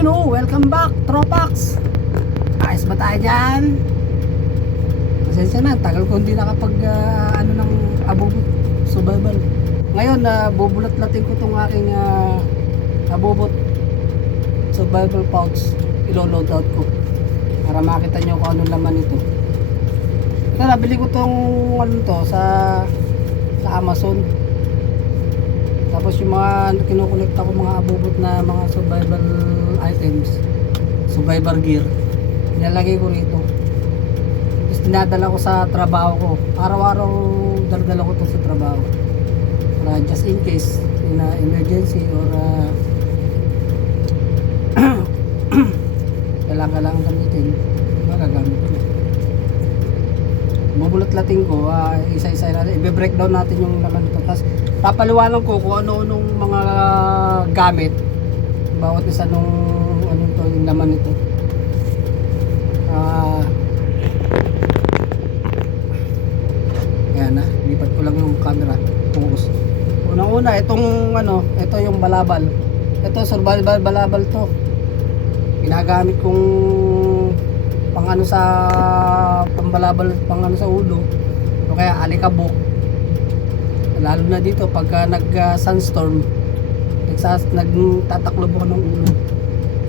Ayun o, welcome back, Tropax. Ayos ba tayo dyan? Pasensya na, tagal ko hindi nakapag ano ng abubot survival. Ngayon, bubulat-latin ko itong aking abubot survival pouch. Ilo-load out ko para makita nyo kung anong laman ito. Ito, nabili ko itong ano to sa Amazon. Tapos yung mga kinukolekta ko mga abubot na mga survival items, survival gear, nilalagay ko rito. Tapos dinadala ko sa trabaho ko. Araw-araw dala ko to sa trabaho. Para just in case in emergency or kailangan gamitin, magagamit ko. Bubulot-latin ko, isa-isa natin, i-breakdown natin yung laman nito. Tapos papaliwanag ko kung ano-anong mga gamit bawat isa nung ano to, yung laman nito. Yan na, lipat ko lang yung camera, focus. Unang-una, itong ano, ito yung balabal. Ito survival balabal to. Ginagamit kong pang ano sa pambalabal, pang ano sa ulo, o kaya alikabok. Lalo na dito pagka nag sunstorm, nagtataklob ako ng ulo.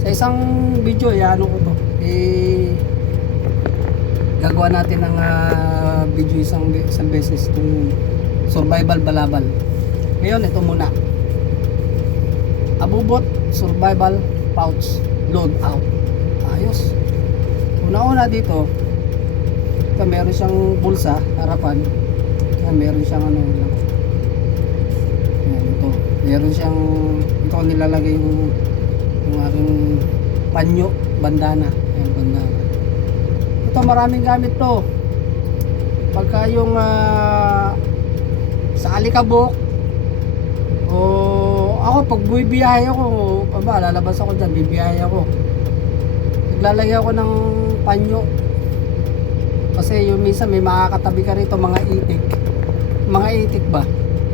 Sa isang video, ano ko to, gagawa natin ng video isang beses itong survival balabal. Ngayon, ito muna, abubot survival pouch load out. Ayos. Una-una dito, ito meron siyang bulsa harapan, meron siyang ano lang. Ayan, ito meron siyang, ito ko nilalagay yung aking panyo, bandana. Ayan, bandana. Ito maraming gamit to pagka yung sa alikabok, o ako pag bumibiyahe ako, lalabas ako dyan, bibiyahe ako, naglalagay ako ng panyo kasi yung minsan may makakatabi ka rito, mga itik ba,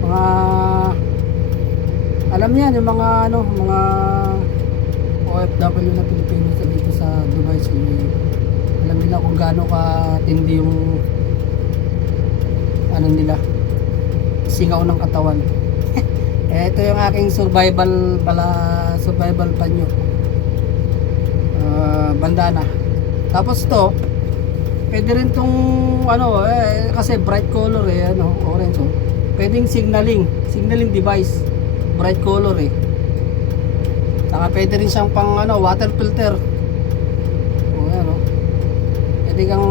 mga alam niyan yung mga ano, mga OFW na Pilipino sa dito sa Dubai, alam nila kung gaano katindi yung ano nila, singaw ng katawan. Ito yung aking survival panyo, bandana. Tapos to, pwede rin tong ano, kasi bright color ano, orange, pwedeng signaling device, bright color saka pwede rin siyang pang ano, water filter. Ano, pwede kang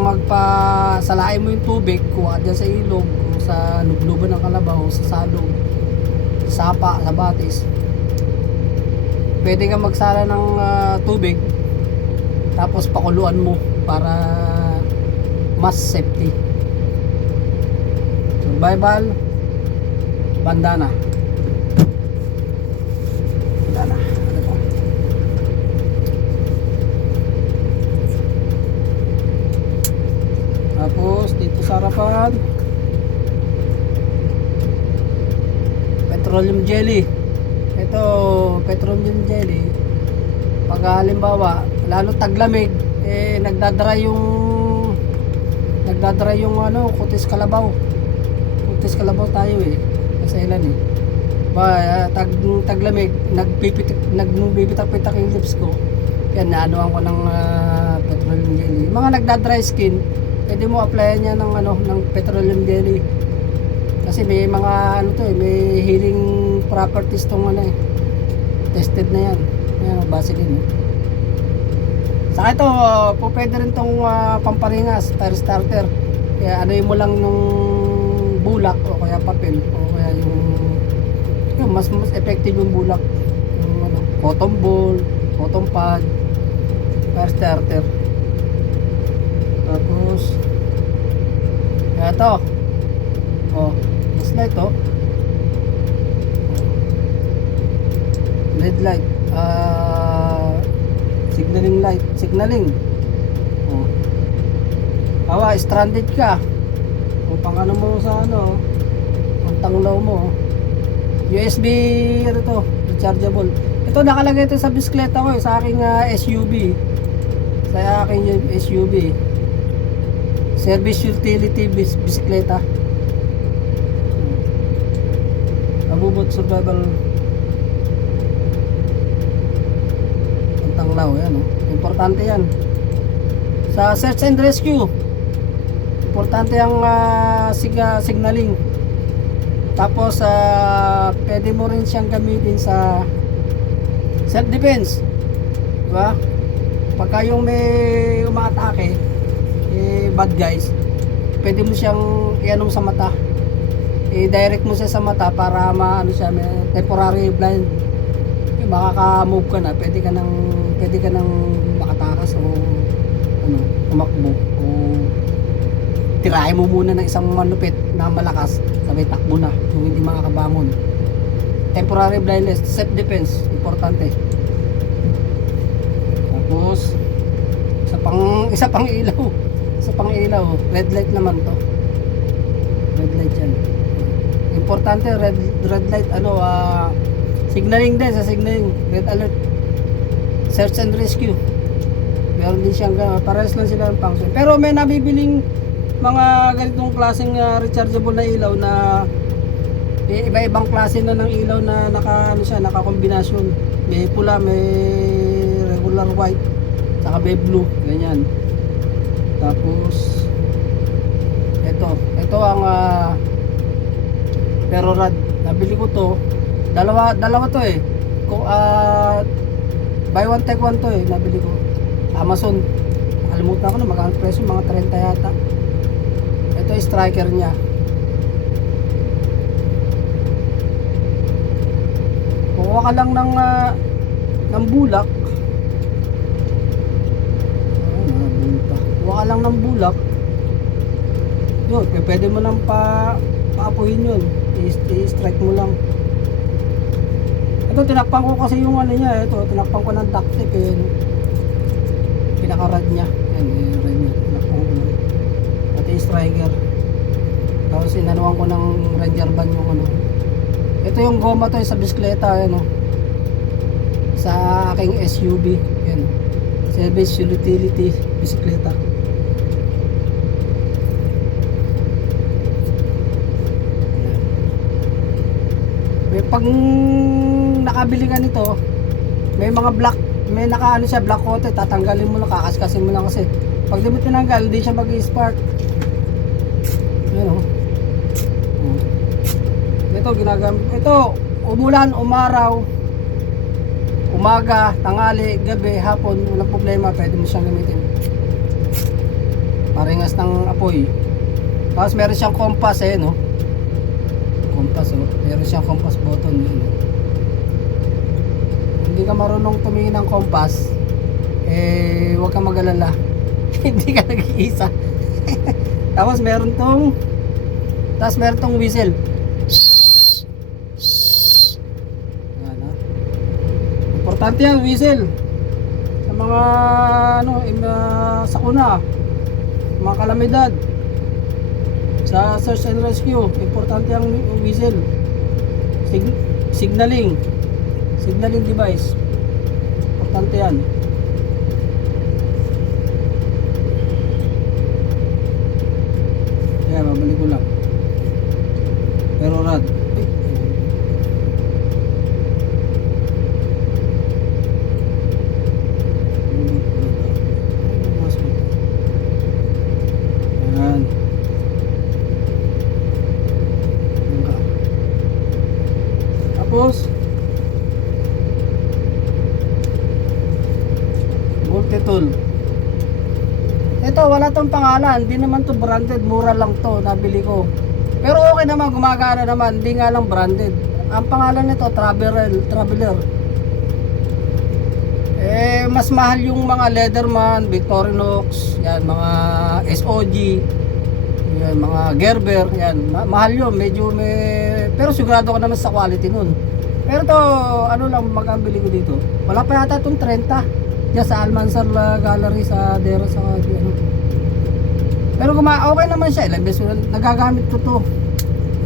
salain mo yung tubig, kuha dyan sa ilog, sa lubluban ng kalabaw, sa salog, sapa, sa batis. Pwede kang magsala ng tubig, tapos pakuluan mo para mas safety. Survival bandana. Ano to? Tapos dito sa harapan, petroleum jelly. Ito, petroleum jelly, pag halimbawa lalo taglamig, nagdadry yung ano, kutis kalabaw tayo kasi ilan taglamig, nagbibitak-bitak yung lips ko, yan, naanuhan ko ng petroleum jelly. Yung mga nagdadry skin, pwede mo applyan niya ng ano, ng petroleum jelly kasi may mga ano to, may healing properties tong ano, tested na yan, Vaseline. Saka ito, pwede rin itong pamparingas, fire starter. Kaya ano mo lang nung bulak o kaya papel o kaya yung mas effective yung bulak, yung ano, cotton ball, cotton pad, fire starter. Tapos ito, light LED light, signaling. Stranded ka, o pang ano mo sa ano, ang tanglaw mo, USB, ano to, rechargeable. Ito nakalagay ito sa bisikleta ko sa aking SUV. Sa aking SUV. Service utility bisikleta. Abubot survival. Ang tanglaw yan, oh. Importante yan. Sa search and rescue. Importante ang signaling. Tapos pwede mo rin siyang gamitin sa self defense, diba? Pagka yung may umaatake, bad guys, pwede mo siyang ianong sa mata, i-direct mo siya sa mata para maano siya, may temporary blind. Makaka-move ka na, pwede ka nang makatakas o ano, tumakbo o tirahin mo muna ng isang manupit na malakas, sabay takbo na yung hindi makakabangon. Temporary blindness, self defense, importante. Tapos isa pang ilaw, red light naman to. Red light yan. Importante red light, signaling din, sa signaling, red alert. Search and rescue. Meron din siyang parehas lang sila ng function. Pero may nabibiling mga ganitong klaseng rechargeable na ilaw na iba-ibang klase na ng ilaw na naka-kombinasyon. May pula, may regular white, saka may blue, ganyan. Tapos ito ang Perorad. Nabili ko to. Dalawa to eh. Buy one take one to eh, nabili ko. Amazon. Nakalimutan ko na magkano presyo, mga 30 yata. Ito yung striker niya. Kuha ka lang ng bulak. Kuha ka lang ng bulak. Yun, pwede mo nang paapuhin yun. I-strike mo lang. Ito, tinakpan ko kasi yung ano niya. Ito, tinakpan ko ng duct tape. Pinaka-rad niya. Yan, rad niya. Tinakpan ko lang. Ito yung striker. Tapos inanuan ko ng ranger band yung ano. Ito yung goma to sa bisikleta, ano. Sa aking SUV, yan. Service utility bisikleta. May pag nakabili ka nito, may mga black, may nakaano siya, black coat, tatanggalin mo lang, kakaskasin mo lang kasi pag di mo tinanggal, hindi siya mag-spark. Yan, oh. Ito ginagamit. Ito, umulan, umaraw, umaga, tanghali, gabi, hapon, walang problema, pwede mo siyang gamitin. Paringas ng apoy. Tapos meron siyang compass no. Compass, oh. Meron siyang compass button yun. Hindi ka marunong tumingin ng compass, huwag kang mag-alala. Hindi ka nag-iisa. Tapos meron tong whistle. Yan, ha? Importante yan, whistle. Sa mga sakuna, mga kalamidad, sa search and rescue, importante ang whistle. Signaling device, importante yan. Kaya babalik ko lang. Perorad. Yan. Tapos multi-tool. Ito, wala tong pangalan, hindi naman to branded, mura lang to, nabili ko. Pero okay naman, gumagana naman, hindi nga lang branded. Ang pangalan nito, Traveler. Mas mahal yung mga Leatherman, Victorinox, yan, mga SOG, yan, mga Gerber, yan. Mahal yun, medyo pero sigurado ko naman sa quality nun. Pero to, ano lang magambili ko dito. Wala pa yata itong 30. Diyan sa Almanzar Gallery sa Dera sa ano. Pero okay naman siya. Ilang beses nagagamit ko to.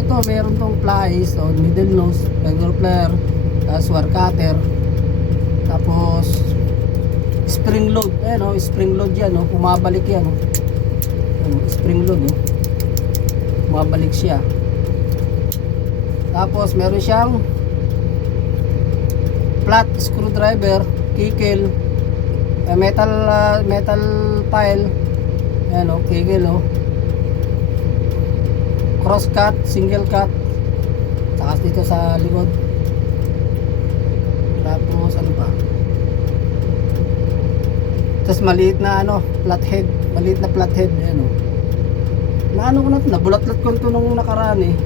Ito, meron tong plies, middle nose, regular flare, tapos wire cutter. Tapos spring load, ayan oh, spring load yan oh, bumabalik yan oh. Ayan, oh, spring load oh. Bumabalik siya. Tapos meron siyang flat screwdriver, kikil, metal file, ayan oh, kikil oh. Cross cut, single cut, saka dito sa likod. Tapos ano pa? Tapos maliit na ano, flathead, maliit na flathead, ayan oh. Na ano ko na ito, nabulatlat ko ito nung nakaraan eh.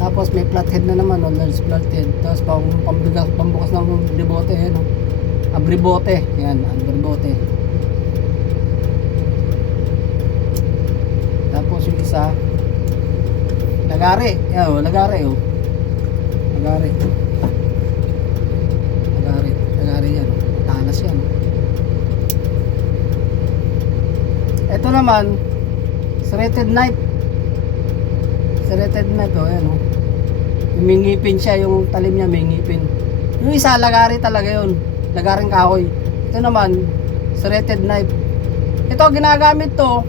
Tapos may flathead na naman, oh, large flathead. Tapos pambukas ng abribote, ayan oh. Abribote, ayan, abribote. Tapos yung isa, lagari, ayan oh, lagari oh. Lagari yan oh, talas yan oh. Ito naman, serrated knife oh, ayan oh. May ngipin siya, yung talim niya may ngipin. Yung isa, lagari talaga yun, lagaring kahoy. Ito naman, serrated knife. Ito, ginagamit to,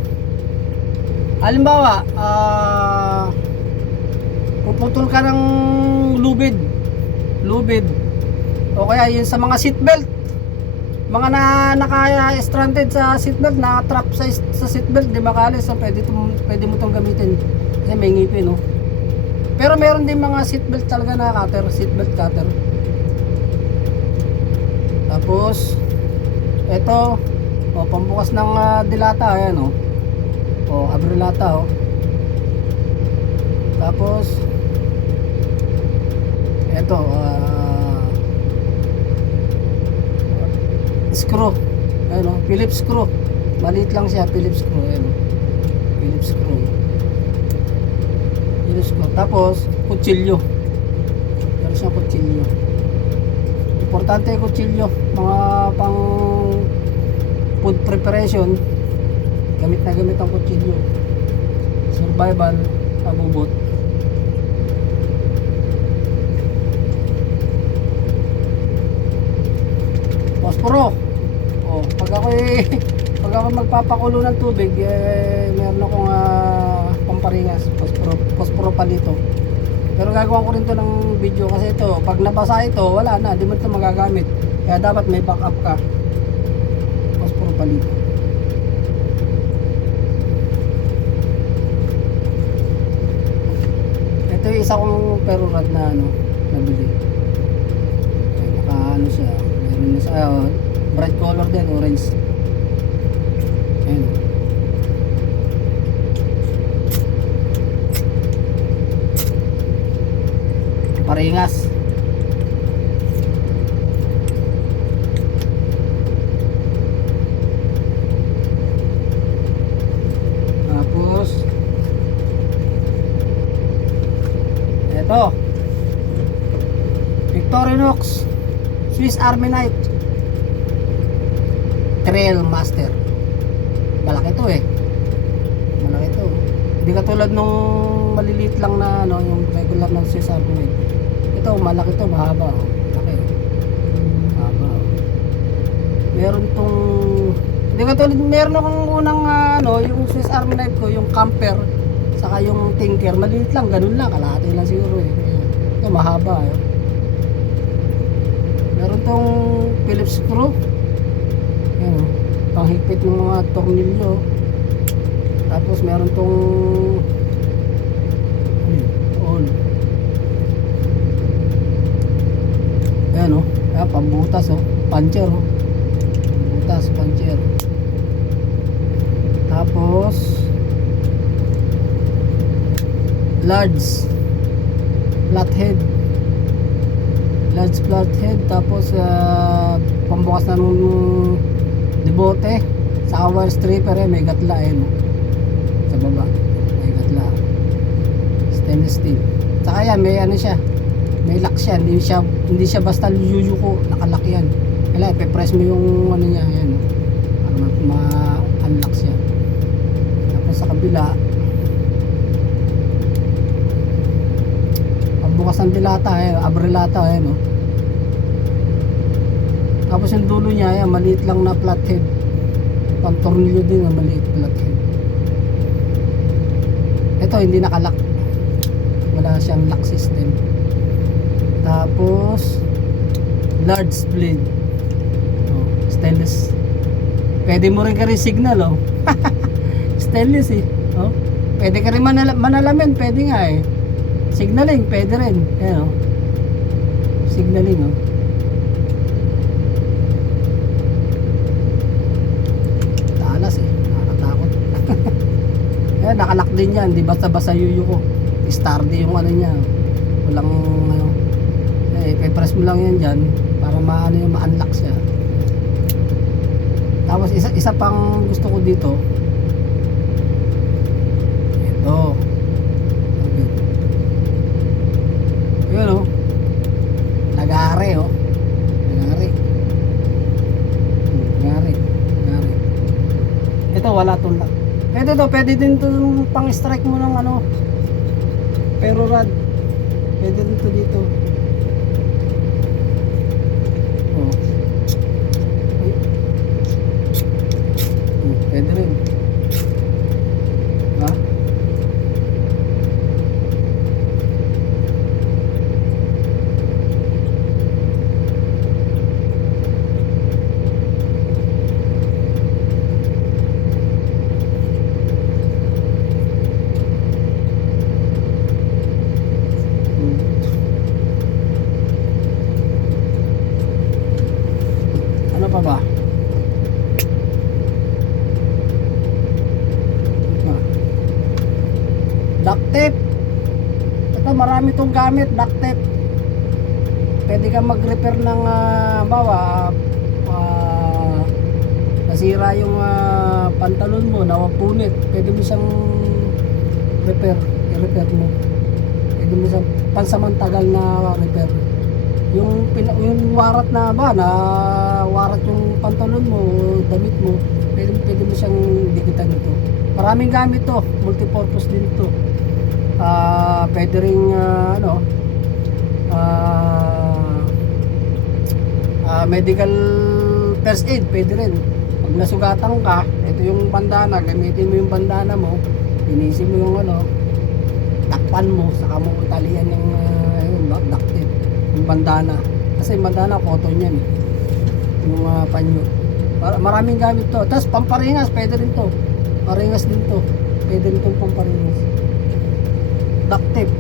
halimbawa, puputol ka ng lubid, o kaya yun sa mga seatbelt, mga naka-stranded sa seatbelt, naka-trap sa seatbelt, di makalis, so pwede mo itong gamitin kasi may ngipin no? Pero meron din mga seatbelt talaga na cutter, seatbelt cutter. Tapos ito, pambukas ng dilata, ayan abrilata oh. Tapos ito screw, ayan Phillips screw, maliit lang siya, Phillips screw, ayan Phillips screw. Tapos kutsilyo, meron siyang kutsilyo. Importante yung kutsilyo, mga pang food preparation, gamit na gamit ang kutsilyo. Survival, abubot. Posporo. Pag ako magpapakulo ng tubig, meron akong pamparingas, posporo palito. Pero gagawa ko rin to ng video kasi ito, pag nabasa ito, wala na, di mo ito magagamit. Kaya dapat may backup ka. Posporo palito. Ito yung isa kong ferrorad na nabili. Naka siya, meron na siya, bright color din, orange. Ayan. Paringas. Tapos ito, Victorinox Swiss Army knife, Trail Master. Malaki to malaki to, hindi katulad nung maliliit lang na yung regular ng Swiss Army knife. Ito malaki to, mahaba laki mahaba. Meron tong, hindi katulad, meron akong unang yung Swiss Army knife ko, yung camper saka yung tinker, maliit lang, ganun lang, kalahati lang siguro ito mahaba Meron tong Phillips screw, ayan panghigpit ng mga tornilyo. Tapos meron tong ayan pambutas puncher puncher. Tapos large flathead, tapos pambukas na ng debote, sa wire stripper may gatla sa baba, may gatla, stainless steel. Saka yan may siya, may lock siya, hindi siya basta yuyuko, nakalak yan. Kaya ipe-press mo yung niya, yan para ma-unlock siya. Tapos sa kabila, pagbukas ng dilata, abrilata Tapos yung dulo niya, yan, maliit lang na flathead. Pang-tornilyo din na maliit flathead. Ito hindi nakalock. Wala siyang lock system. Tapos large blade. Oh, stainless. Pwede mo rin ka rin signal, oh. Stainless eh. Oh. Pwede ka rin manalamin, pwede nga eh. Signaling, pwede rin. Ayan, oh. Signaling, oh. Talas eh, nakakatakot. Ayan, nakalock din yan. Di basta-basta yuyu ko. Stardy yung ano niya. Walang ano. Eh, i-press mo lang yan dyan para maano yung ma-unlock siya. Tapos isa pang gusto ko dito. Ito. Okay. Yun, oh. Nagare, oh. Nagare. Nagare. Nagare. Ito wala tong lock. Ito to, pwede din to pang strike mo ng ano. Pero rod. Pwede din to dito. Oh. Ay. Pwede rin. Ha? Ano pa ba? Duct tape. Ito marami tong gamit, duct tape. Pwede kang mag-repair ng nasira yung pantalon mo, nawapunit. Pwede mo siyang i-repair mo. Pwede mo siyang pansamantagal na repair. Yung warat na warat yung pantalon mo, damit mo, pwede mo siyang dikitan ito. Maraming gamit to, multipurpose din to. Pwede ring medical first aid, pwede rin. Pag nasugatan ka, ito yung bandana, gamitin mo yung bandana mo, pinisin mo yung takpan mo, saka mo talian ng duct tape, yung bandana. Kasi yung bandana, cotton yan eh. Yung panyo. Maraming gamit to. Tapos pamparingas, pwede rin to. Paringas din to. Pwede rin itong pamparingas. Duct tape.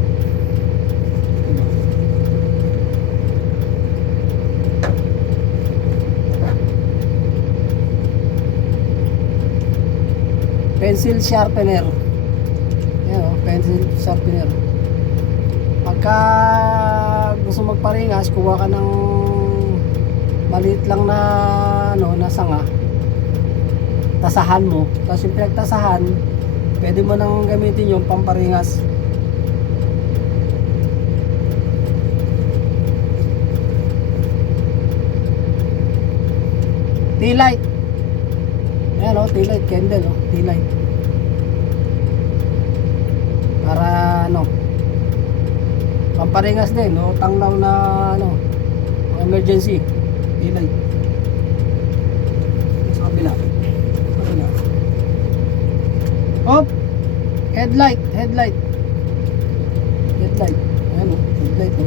Pencil sharpener. Ayan, oh, pencil sharpener. Pagka gusto magparingas, kuha ka ng maliit lang na na sanga. Tasahan mo. Tapos yung pinagtasahan, pwede mo nang gamitin yung pamparingas. Tea light. Ayan o, tea light, candle o, tea light. Para pamparingas din, tanglaw na emergency. Tea light. Sa kabila. Oh, headlight. Ayan o, headlight o.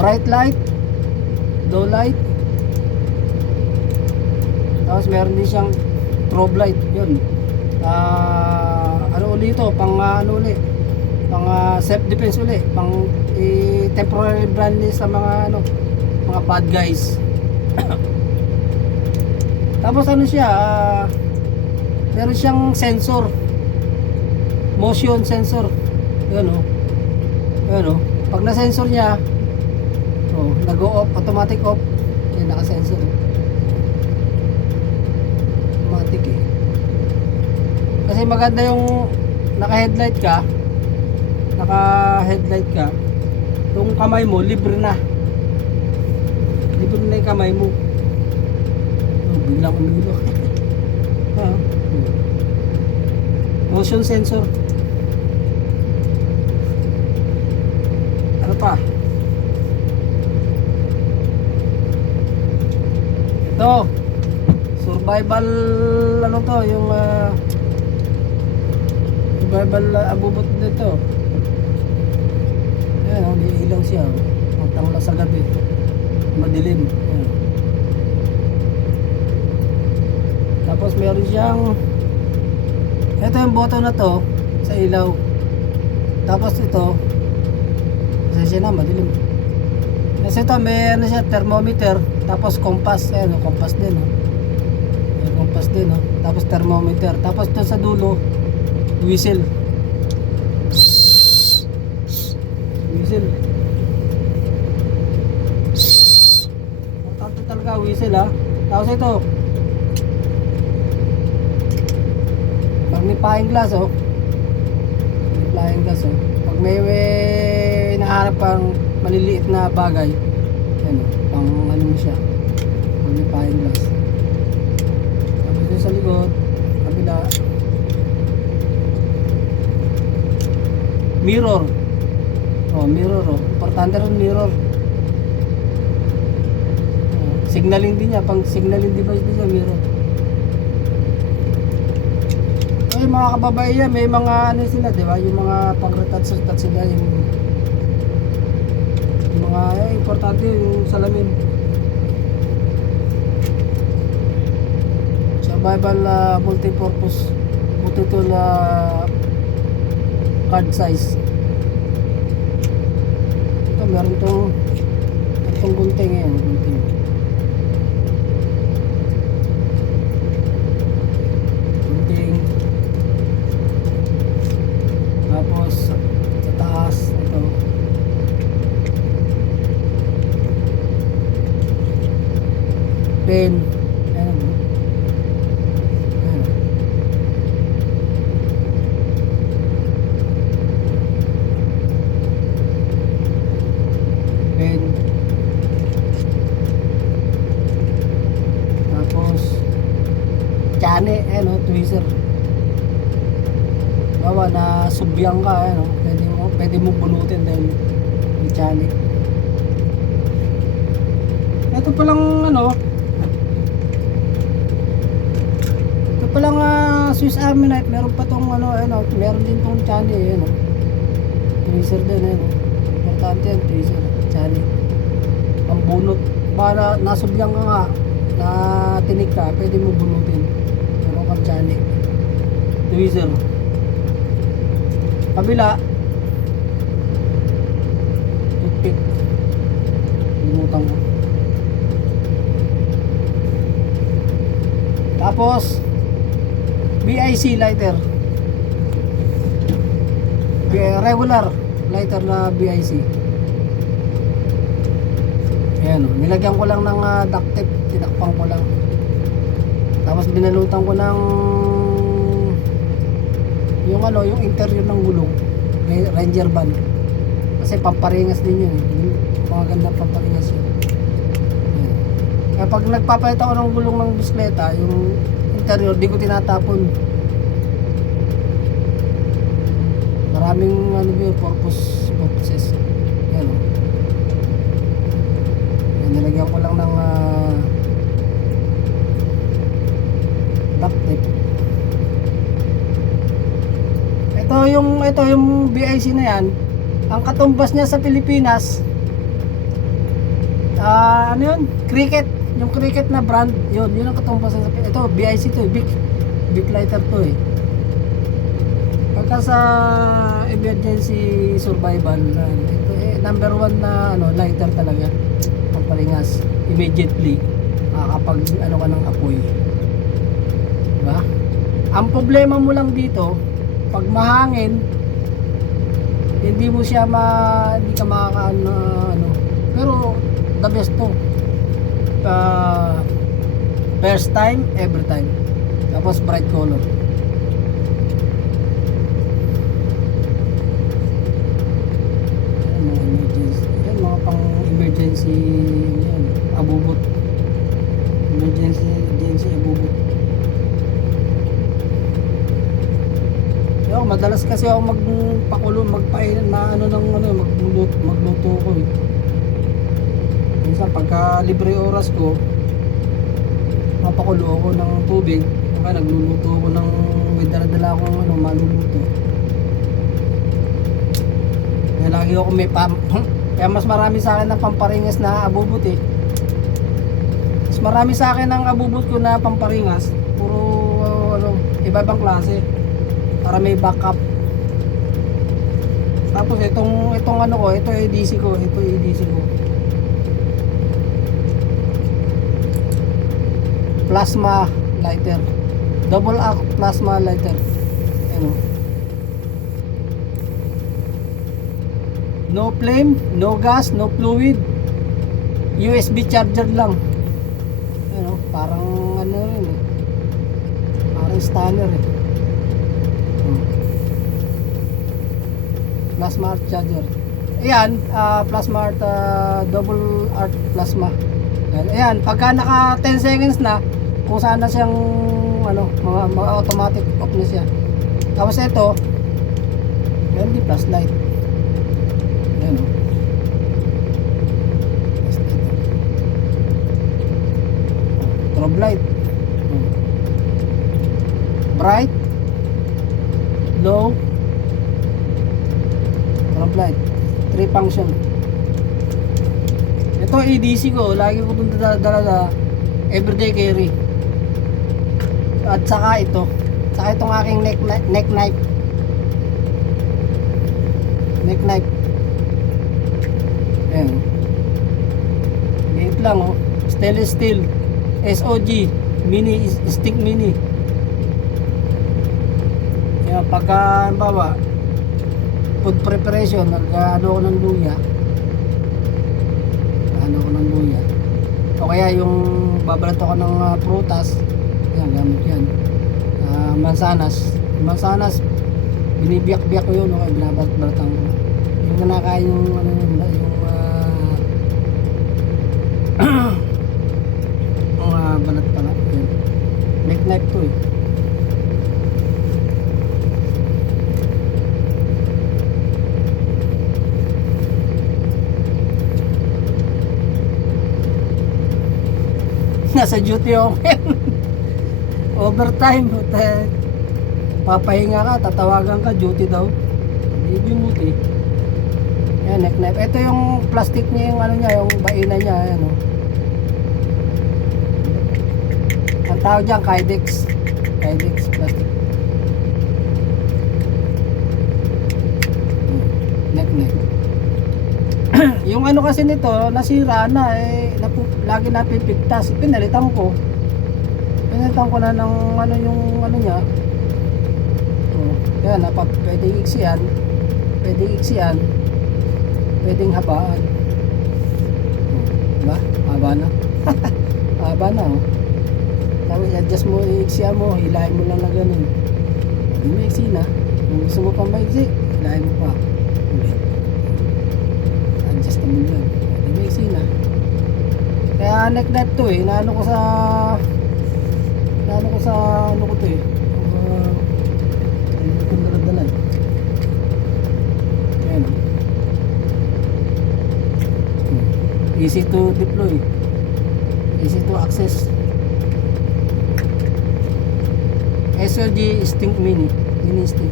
Bright light, low light. Tapos meron din siyang strobe light, yun. Ano ulit ito, pang pang self defense ulit, pang temporary branding sa mga mga bad guys. Tapos ano siya, meron siyang sensor, motion sensor, yun o. Yun o, pag na-sensor niya, nag-o-off, automatic off. Yan, naka-sensor. Automatic eh. Kasi maganda yung naka-headlight ka, yung kamay mo, libre na yung kamay mo. Biglang umilo. Motion sensor. Ano pa? Ito, survival ano to, yung survival abubot dito. Ayan, oh, may ilaw siya. Matang lang sa gabi. Madilim. Ayan. Tapos meron siyang, ito yung button na to sa ilaw. Tapos ito, kasi na madilim. Kasi ito may ano siya, thermometer. Tapos compass. Ayan, oh, compass din. Oh. Ayan, compass din. Oh. Tapos thermometer. Tapos ito sa dulo, whistle. Whistle. Importante talaga whistle, ha. Tapos ito, magnifying glass, oh. Magnifying glass, oh. Pag may naharap kang maliliit na bagay, yan, oh, pang ano mo siya, magnifying glass. Tapos ito sa likod, kabila, mirror. Oh, mirror, oh. Importante rin mirror. Oh, signaling din niya, pang signaling device din siya, mirror. Ay, mga kababaihan, may mga ano sila, di ba? Yung mga pang-retouch sila, yung mga, importante yung salamin. Survival multi-purpose multi-tool card size. Ito, meron itong gunting, yan, gunting. Tapos sa taas ito, pen. Ayan. Ayan. Pen. Tapos tsane, ayan, oh, tweezer. Bawa na subyang ka, ano, pwede mo bunutin dahil may tsani. Ito palang ano, ito palang Swiss Army knife. Meron pa tong ano, meron din tong tsani, ano. Tweezer din, ano. Importante yan, tweezer, tsani. Ang bunot, para nasubyang ka nga, na tinik ka, pwede mo bunutin. Meron kang tsani. Tweezer. Kabila, toothpick. Lumutang ko. Tapos BIC lighter, regular lighter na BIC. Ayan, nilagyan ko lang ng duct tape, tinakpang ko lang. Tapos binalutan ko ng yung ano, yung interior ng gulong, Ranger band. Kasi pamparingas din yun, eh. Mga ganda pamparingas yun. Ayan. Kaya pag nagpapalit ako ng gulong ng bisikleta, yung interior, di ko tinatapon. Maraming ano yun, purposes. Ayan, oh. Ayan, nilagyan ko lang ng duct tape. Ito yung BIC na yan, ang katumbas niya sa Pilipinas, ano yun? Cricket, yung Cricket na brand, yun ang katumbas sa Pilipinas. Ito BIC to, big lighter to, eh. Pagka sa emergency survival, ito number 1 na ano, lighter talaga, pamparingas immediately kapag ano ka ng apoy, diba? Ang problema mo lang dito, pag mahangin, hindi ka makakaano, ano. Pero the best to, first time, every time. Tapos bright color. Yan, mga pang emergency yan, abubot. Emergency abubot. Yo, madalas kasi ako magpakulo, magpain na ano ng ano, magluto ko, eh. Minsan pagka libre oras ko, nakapakulo ako ng tubig. Kaya nagluluto ako ng may dala-dala akong maluluto. Kaya lagi ako may kaya mas marami sa akin ng pamparingas na abubot eh. Mas marami sa akin ng abubot ko na pamparingas. Puro iba-ibang klase. Para may backup. Tapos itong ano ko, ito ADC ko. Plasma lighter. Double act plasma lighter. Ano? No flame, no gas, no fluid. USB charger lang. Ano, parang ano yun eh. Parang stunner eh. Plasma art charger. Ayan, plasma art, double art plasma. Ayan, pagka naka 10 seconds na, kung saan na siyang ano, mga automatic off na siya. Tapos ito, ayan, di flashlight. Ayan o. Strobe light. Bright, low, strobe light. 3 function. Ito ADC ko, lagi ko itong dala everyday carry. At saka itong aking neck knife. Ayan. Liit lang oh. Stainless steel. SOG mini, stick mini. Kaya pagka bawa food preparation, ano ko ng luya. O kaya yung babalato ko ng prutas, yan, gamit yan. Mansanas, binibiyak-biyak ko yun, okay, binabalatan ko. Yung nanakain yung ano yun, yung balat pala. Yan. Make knife to eh. Nasa duty ako. Overtime. Papahinga ka, tatawagan ka, duty daw. Hindi duty. Yan, neck knife. Ito yung plastic niya, yung ano niya, yung baina niya. Ayan, oh. Ang tawag dyan, Kydex plastic. Neck knife. Yung ano kasi nito, nasira na eh, lagi napipigtas. Pinalitan ko na ng ano yung ano niya. Yan, pwedeng iksian, pwedeng habaan. Diba? Haba na. Haba na oh. Tapos adjust mo, iksian mo, hilahin mo lang na ganun. Hindi mo iksi na. Kung gusto mo pang maiksi, hilahin mo pa. Ulit. Adjustable yan. Hindi mo iksi na. Kaya neck knife to eh, naano ko sa ano ko to eh. Ayun kong daladala eh. Ayan. Easy to deploy. Easy to access. SLG Stink Mini Stick.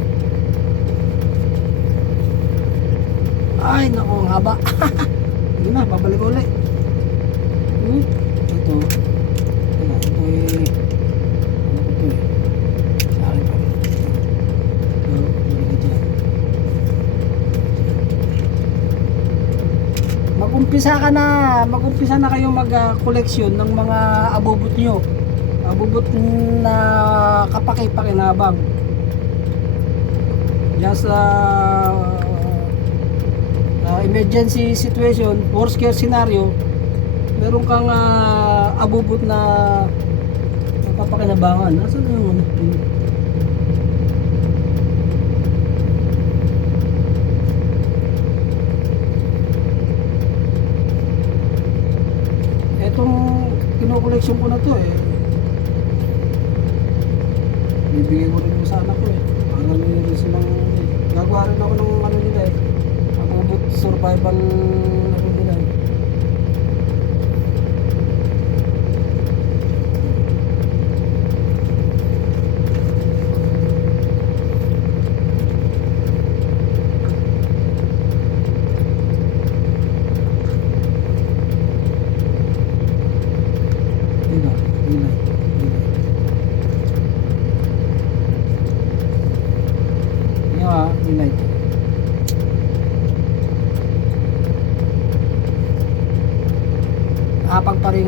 Ay naku, ang haba. Hindi na, babalik ulit. Ito eh, ano ko to eh, sa akin pa balik dyan. Mag-umpisa na kayong mag-koleksyon ng mga abubot nyo, abubot na kapaki-pakinabang dyan sa emergency situation, worst case scenario. Meron kang abubot na papakinabangan. Nasaan na yung etong kinokoleksyon ko na to eh. Bibigay ko rin yung sa anak ko eh. Para rin silang gagawa rin ako ng ano nila eh. Abubot survival ano nila eh.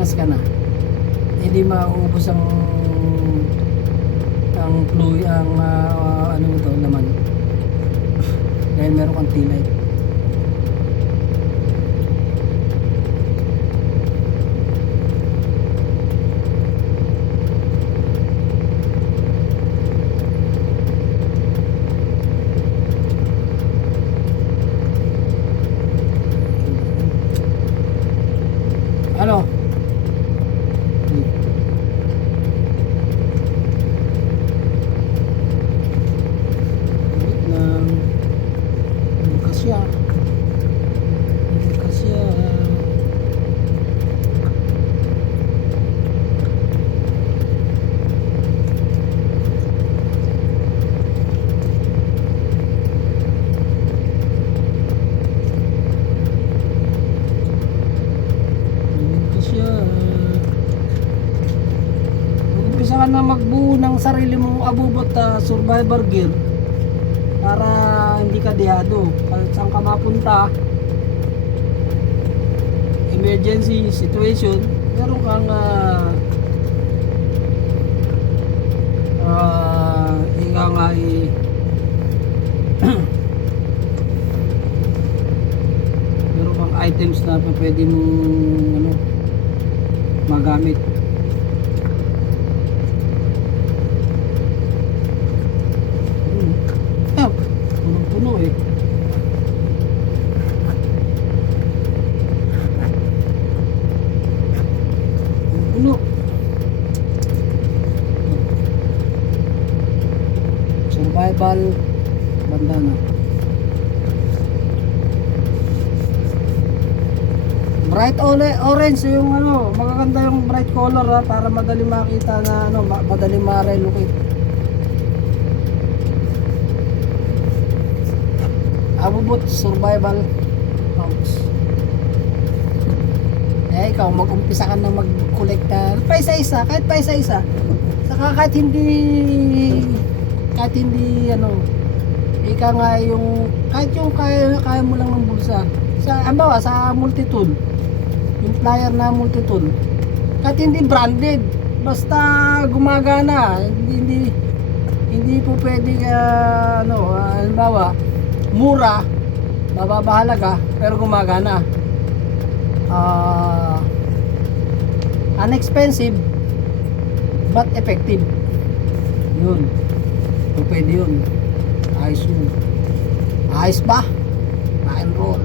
mag-maintenance ka na, hindi mauubos ang fluid, ano ito, laman. Dahil meron kang tail light. Ano? Wait lang. Bukas siya. Bukas siya. Umpisa ka na magbuo ng sarili mong abubot survivor gear para hindi ka dehado. Kahit saan ka mapunta, emergency situation, meron kang ika nga meron kang items na pwede mong ano, magamit. Punong-puno eh. Puno. Survival bandana. Bright orange yung ano, magaganda yung bright color para madali makita na ano, madali ma-relocate. Abubot survival pouch. Ikaw mag-umpisa ka na mag-kolekta pa isa-isa, kahit pa isa-isa. Saka kahit hindi ano, ika nga yung kahit yung kaya mo lang ng bulsa. Sa ambawa sa multi-tool, yung plier na multi-tool, kahit hindi branded, basta gumagana, hindi po pwede ano, halimbawa mura, mababahalaga, pero gumagana. Unexpensive but effective. Yun. So, pwede yun. Ayos yun. Ayos ba? Rock and roll.